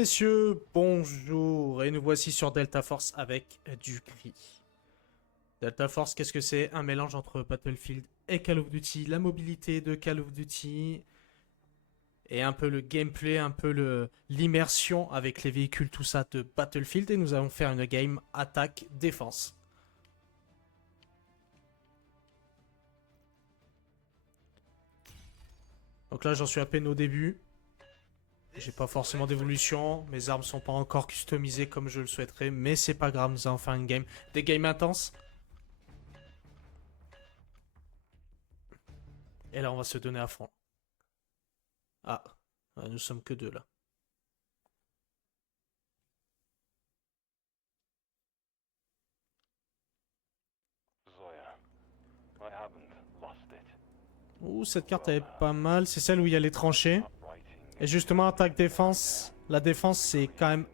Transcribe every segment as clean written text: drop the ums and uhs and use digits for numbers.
messieurs, bonjour, et nous voici sur Delta Force avec du cri. Delta Force, qu'est-ce que c'est? Un mélange entre Battlefield et Call of Duty, la mobilité de Call of Duty, et un peu le gameplay, un peu l'immersion avec les véhicules, tout ça de Battlefield, et nous allons faire une game attaque-défense. Donc là, j'en suis à peine au début. J'ai pas forcément d'évolution, mes armes sont pas encore customisées comme je le souhaiterais, mais c'est pas grave, nous allons faire une game. Des games intenses. Et là, on va se donner à fond. Ah, nous sommes que deux là. Ouh, cette carte elle est pas mal, c'est celle où il y a les tranchées. Et justement, attaque-défense, la défense c'est quand même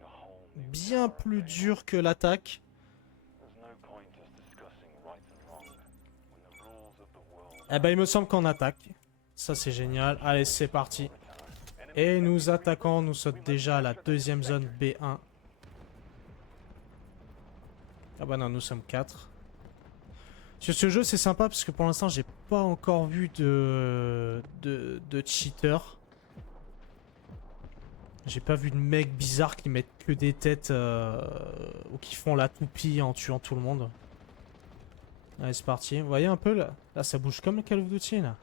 bien plus dur que l'attaque. Eh ben, il me semble qu'on attaque. Ça, c'est génial. Allez, c'est parti. Et nous attaquons. Nous sommes déjà à la deuxième zone B1. Ah bah non, nous sommes 4. Sur ce jeu, c'est sympa parce que pour l'instant, j'ai pas encore vu de cheater. J'ai pas vu de mecs bizarres qui mettent que des têtes ou qui font la toupie en tuant tout le monde. Allez, c'est parti. Vous voyez un peu là? Là, ça bouge comme le Call of Duty là.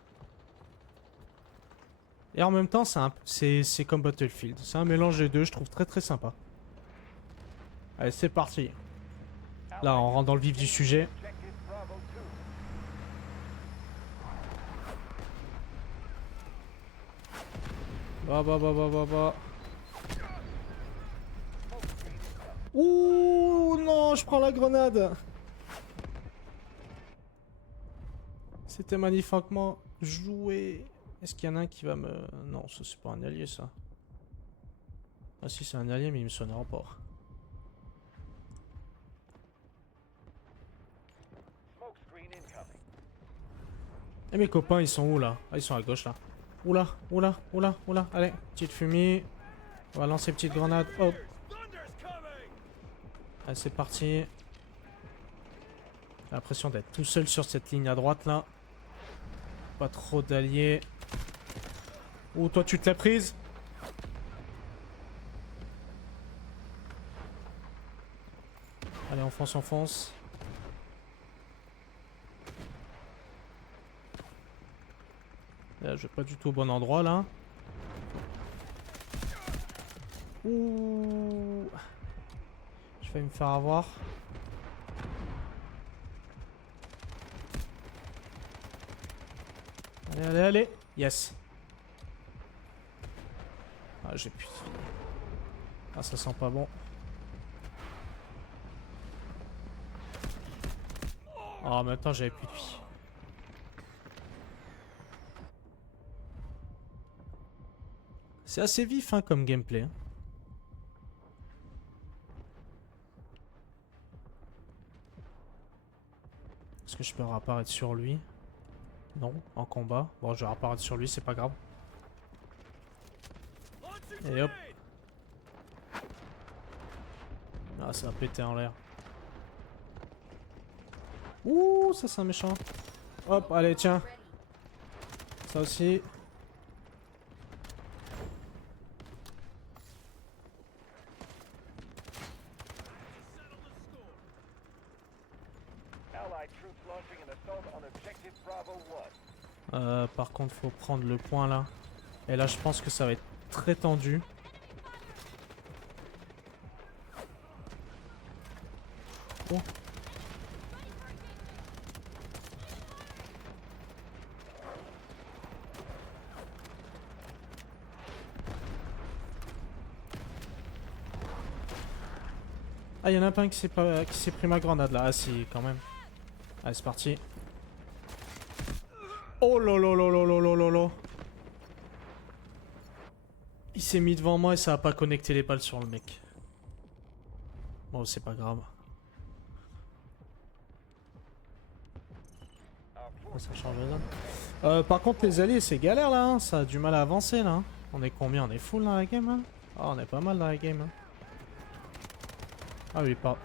Et en même temps, c'est comme Battlefield. C'est un mélange des deux, je trouve très sympa. Allez, c'est parti. Là, on rentre dans le vif du sujet. Bah. Ouh, non, je prends la grenade. C'était magnifiquement joué. Est-ce qu'il y en a un qui va me... Non, ça c'est pas un allié ça. Ah si, c'est un allié mais il me sonnera pas. Et mes copains ils sont où là? Ah, ils sont à gauche là. Oula. Allez, petite fumée. On va lancer petite grenade. Hop. Allez, c'est parti. J'ai l'impression d'être tout seul sur cette ligne à droite là. Pas trop d'alliés. Ouh, toi tu te l'as prise? Allez, on fonce. Là, je vais pas du tout au bon endroit là. Ouh. Je vais me faire avoir. Allez. Yes. Ah, j'ai plus. Ah, ça sent pas bon. Ah, maintenant j'avais plus de vie. C'est assez vif hein, comme gameplay. Hein. Est-ce que je peux réapparaître sur lui? Non, en combat. Bon, je vais réapparaître sur lui, c'est pas grave. Et hop. Ah, ça a pété en l'air. Ouh, ça c'est un méchant. Hop, allez, tiens. Ça aussi. Par contre, faut prendre le point là. Et là, je pense que ça va être très tendu. Oh. Ah, il y en a pas un qui s'est pris ma grenade là. Ah si, quand même. Allez, c'est parti. Oh lolo. Il s'est mis devant moi et ça a pas connecté les balles sur le mec. Bon, c'est pas grave. Oh, ça change de zone. Par contre, les alliés, c'est galère là. Hein. Ça a du mal à avancer là. Hein. On est combien? On est full dans la game là? Ah, on est pas mal dans la game. Hein. Ah oui, pas.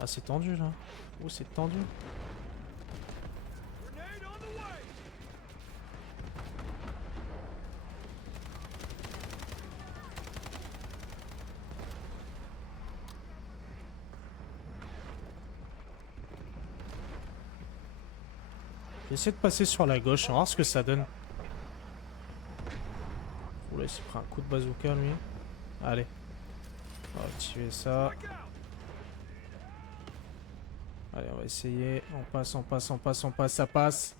Ah, c'est tendu là. Oh, c'est tendu. J'essaie de passer sur la gauche, on va voir ce que ça donne. Oula, il s'est pris un coup de bazooka lui. Allez. On va activer ça. Allez, on va essayer. On passe, on passe, on passe, on passe. Ça passe.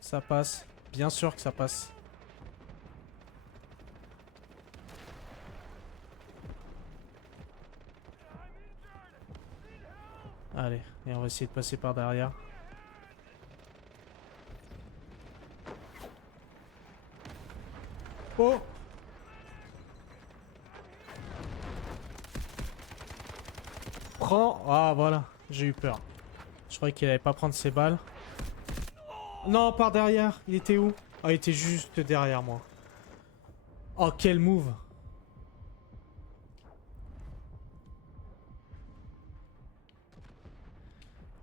Ça passe. Bien sûr que ça passe. Allez, et on va essayer de passer par derrière. Oh! Prends! Ah, voilà. J'ai eu peur. Je croyais qu'il allait pas prendre ses balles. Non, par derrière. Il était où? Ah, il était juste derrière moi. Oh, quel move!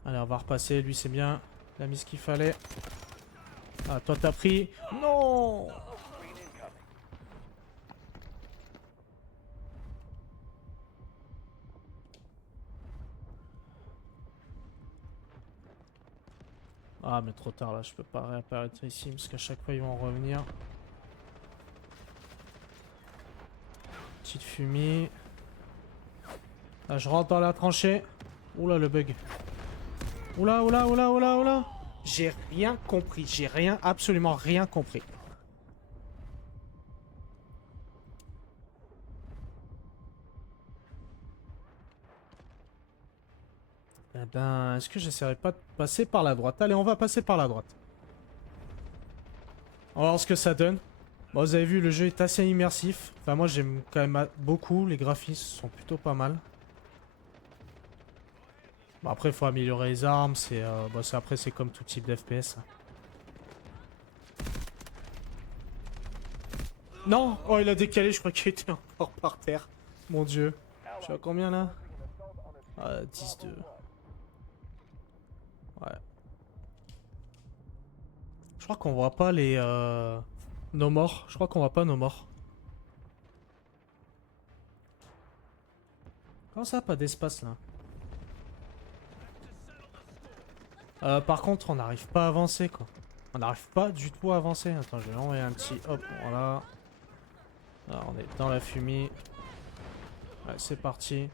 Allez, on va repasser. Lui, c'est bien. Il a mis ce qu'il fallait. Ah, toi, t'as pris. Non! Ah, mais trop tard là. Je peux pas réapparaître ici parce qu'à chaque fois, ils vont revenir. Petite fumée. Ah, je rentre dans la tranchée. Oula, le bug. Oula, oula, oula, oula, oula. J'ai rien compris. J'ai rien, absolument rien compris. Eh ben, est-ce que j'essaierai pas de passer par la droite? Allez, on va passer par la droite. On va voir ce que ça donne. Bon, vous avez vu, le jeu est assez immersif. Enfin, moi, j'aime quand même beaucoup. Les graphismes sont plutôt pas mal. Bon, après, il faut améliorer les armes. C'est, bon, après, c'est comme tout type d'FPS. Non! Oh, il a décalé. Je crois qu'il était encore par terre. Mon dieu. Je suis à combien, là? 10-2. Ouais. Je crois qu'on voit pas les... nos morts. Je crois qu'on voit pas nos morts. Comment ça, pas d'espace, là? Par contre, on n'arrive pas à avancer, quoi. On n'arrive pas du tout à avancer. Attends, je vais envoyer un petit... Hop, voilà. Là, on est dans la fumée. Ouais, c'est parti.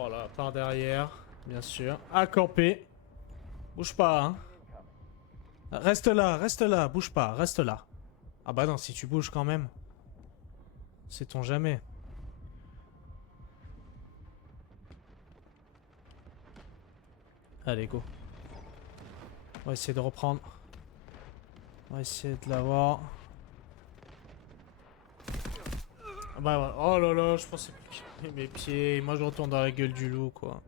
Oh là, par derrière, bien sûr. À camper. Bouge pas, hein. Reste là, bouge pas, reste là. Ah bah non, si tu bouges quand même. Sait-on jamais. Allez, go. On va essayer de reprendre. On va essayer de l'avoir. Ah bah ouais. Oh là là, je pensais que mes pieds. Moi je retourne dans la gueule du loup, quoi.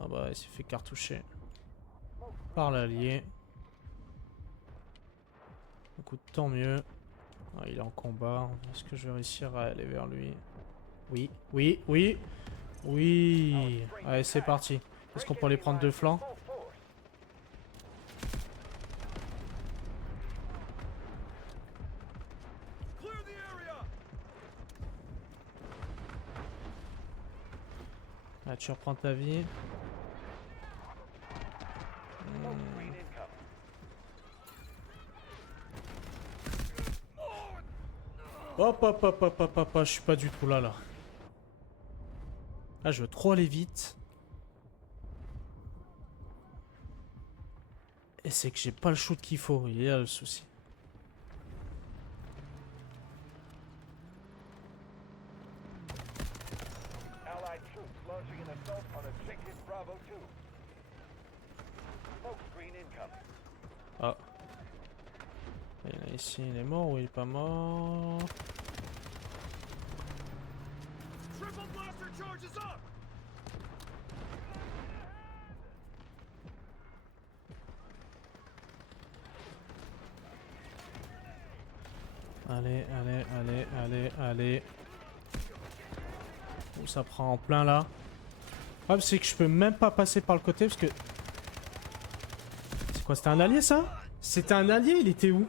Ah bah il s'est fait cartoucher. Par l'allié. Écoute, tant mieux. Ah, il est en combat. Est-ce que je vais réussir à aller vers lui? Oui, oui, oui. Oui. Allez, c'est parti. Est-ce qu'on peut les prendre de flanc? Ah, tu reprends ta vie. Hop, hop, hop, hop, hop, hop, je suis pas du tout là, là. Ah, je veux trop aller vite. Et c'est que j'ai pas le shoot qu'il faut, il y a le souci. Ah. Et là, ici, il est mort ou il est pas mort? Allez, allez, allez, allez, allez. Oh, ça prend en plein là. Le problème c'est que je peux même pas passer par le côté parce que... C'est quoi, c'était un allié ça? C'était un allié, il était où?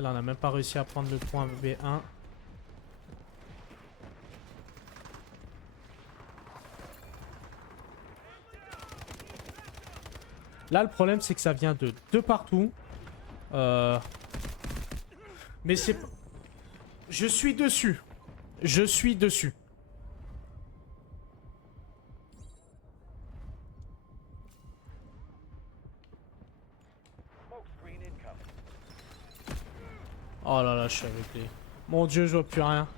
Là on a même pas réussi à prendre le point B1. Là le problème c'est que ça vient de partout. Mais c'est... Je suis dessus. Je suis dessus. Oh là là, je suis avec les... Mon dieu, je vois plus rien.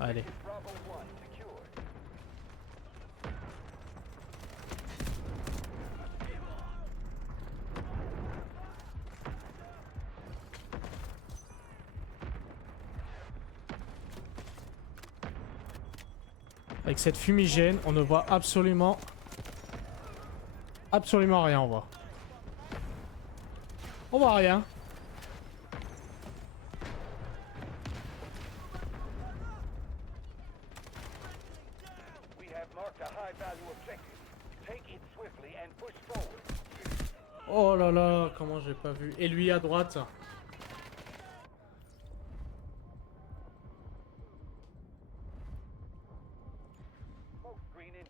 Allez. Avec cette fumigène, on ne voit absolument rien, on voit. On voit rien. Oh là là, comment j'ai pas vu. Et lui à droite.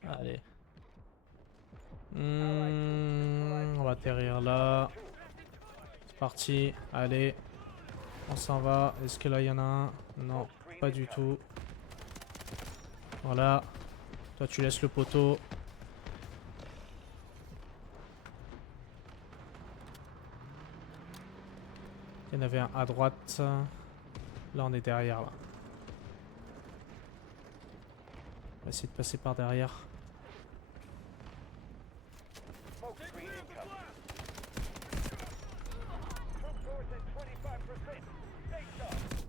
Allez. On va atterrir là. C'est parti. Allez. On s'en va. Est-ce que là il y en a un? Non, pas du tout. Voilà. Toi tu laisses le poteau. Il y en avait un à droite. Là on est derrière là. On va essayer de passer par derrière.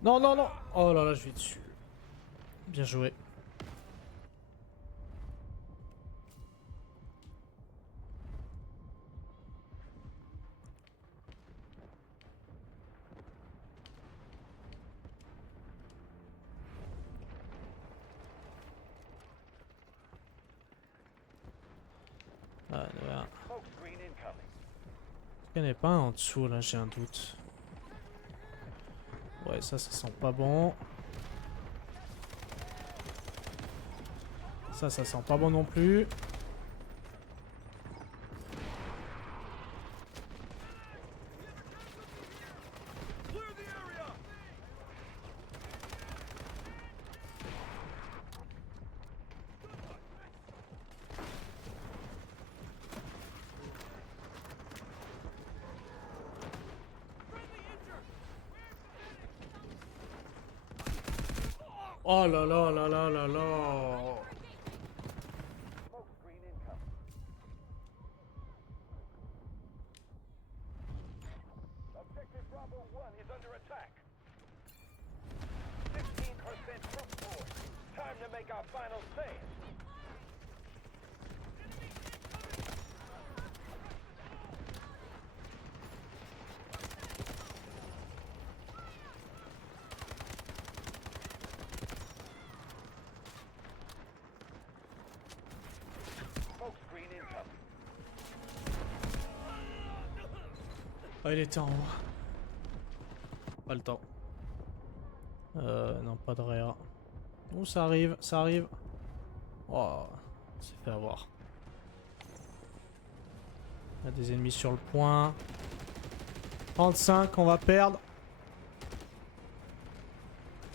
Non, non, non. Oh là là, je vais dessus. Bien joué. Ah, là. Il n'y en a pas un en dessous là, j'ai un doute. Ouais, ça sent pas bon. Ça sent pas bon non plus. Oh là là là là là là. Oh, il était en haut. Pas le temps. Non, pas de réa. Oh, ça arrive, ça arrive. Oh, on s'est fait avoir. Il y a des ennemis sur le point. 35, on va perdre.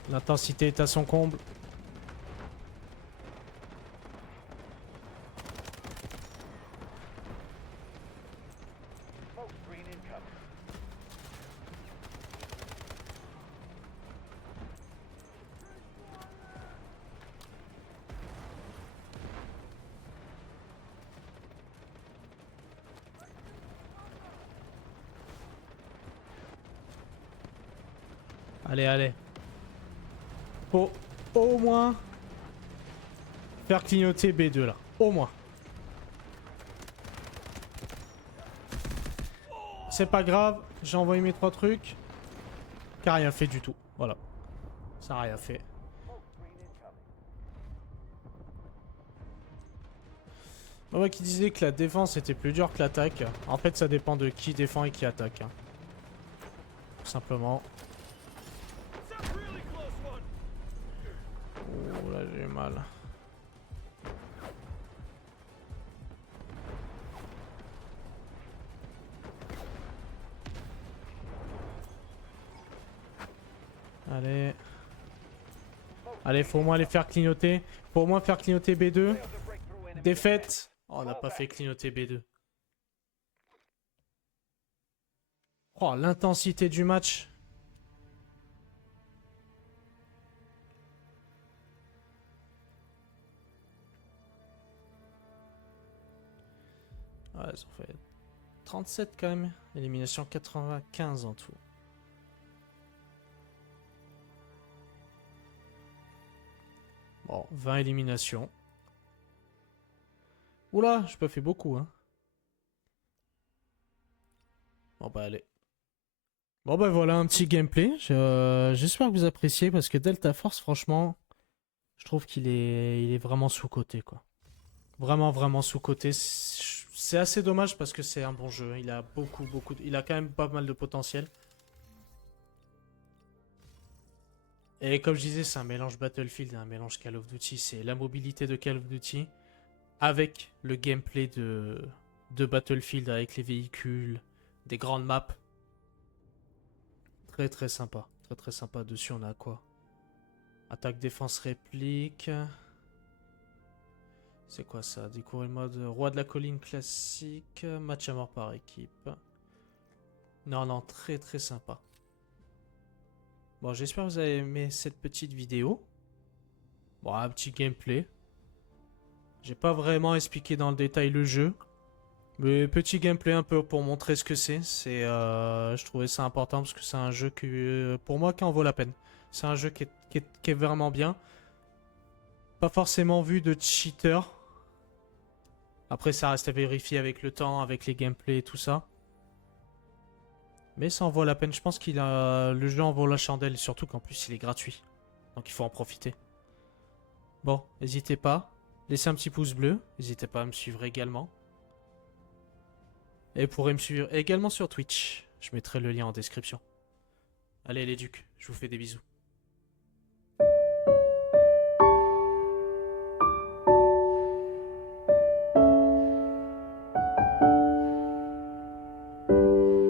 L'intensité est à son comble. Allez, allez. Faut au moins faire clignoter B2 là. Au moins. C'est pas grave, j'ai envoyé mes 3 trucs. Qui a rien fait du tout. Voilà. Ça a rien fait. Moi qui disais que la défense était plus dure que l'attaque. En fait, ça dépend de qui défend et qui attaque. Hein. Tout simplement. Oh là, j'ai eu mal. Allez. Allez, faut au moins les faire clignoter. Faut au moins faire clignoter B2. Défaite. Oh, on n'a pas fait clignoter B2. Oh, l'intensité du match. Ouais, ils ont fait 37 quand même. Élimination 95 en tout. Bon, 20 éliminations. Oula, j'ai pas fait beaucoup, hein. Bon bah allez. Bon bah voilà un petit gameplay. J'espère que vous appréciez parce que Delta Force, franchement, je trouve il est vraiment sous-coté, quoi. Vraiment, vraiment sous-coté. C'est assez dommage parce que c'est un bon jeu. Il a il a quand même pas mal de potentiel. Et comme je disais, c'est un mélange Battlefield et un mélange Call of Duty. C'est la mobilité de Call of Duty avec le gameplay de Battlefield avec les véhicules, des grandes maps. Très très sympa. Très très sympa. Dessus, on a quoi? Attaque, défense, réplique. C'est quoi ça? Découvrir le mode roi de la colline classique. Match à mort par équipe. Non, non, très très sympa. Bon, j'espère que vous avez aimé cette petite vidéo. Bon, un petit gameplay. J'ai pas vraiment expliqué dans le détail le jeu. Mais petit gameplay un peu pour montrer ce que c'est. Je trouvais ça important parce que c'est un jeu que, pour moi, qui en vaut la peine. C'est un jeu qui est vraiment bien. Pas forcément vu de cheater. Après, ça reste à vérifier avec le temps, avec les gameplays et tout ça. Mais ça en vaut la peine. Je pense le jeu en vaut la chandelle. Surtout qu'en plus, il est gratuit. Donc il faut en profiter. Bon, n'hésitez pas. Laissez un petit pouce bleu. N'hésitez pas à me suivre également. Et vous pourrez me suivre également sur Twitch. Je mettrai le lien en description. Allez les ducs, je vous fais des bisous.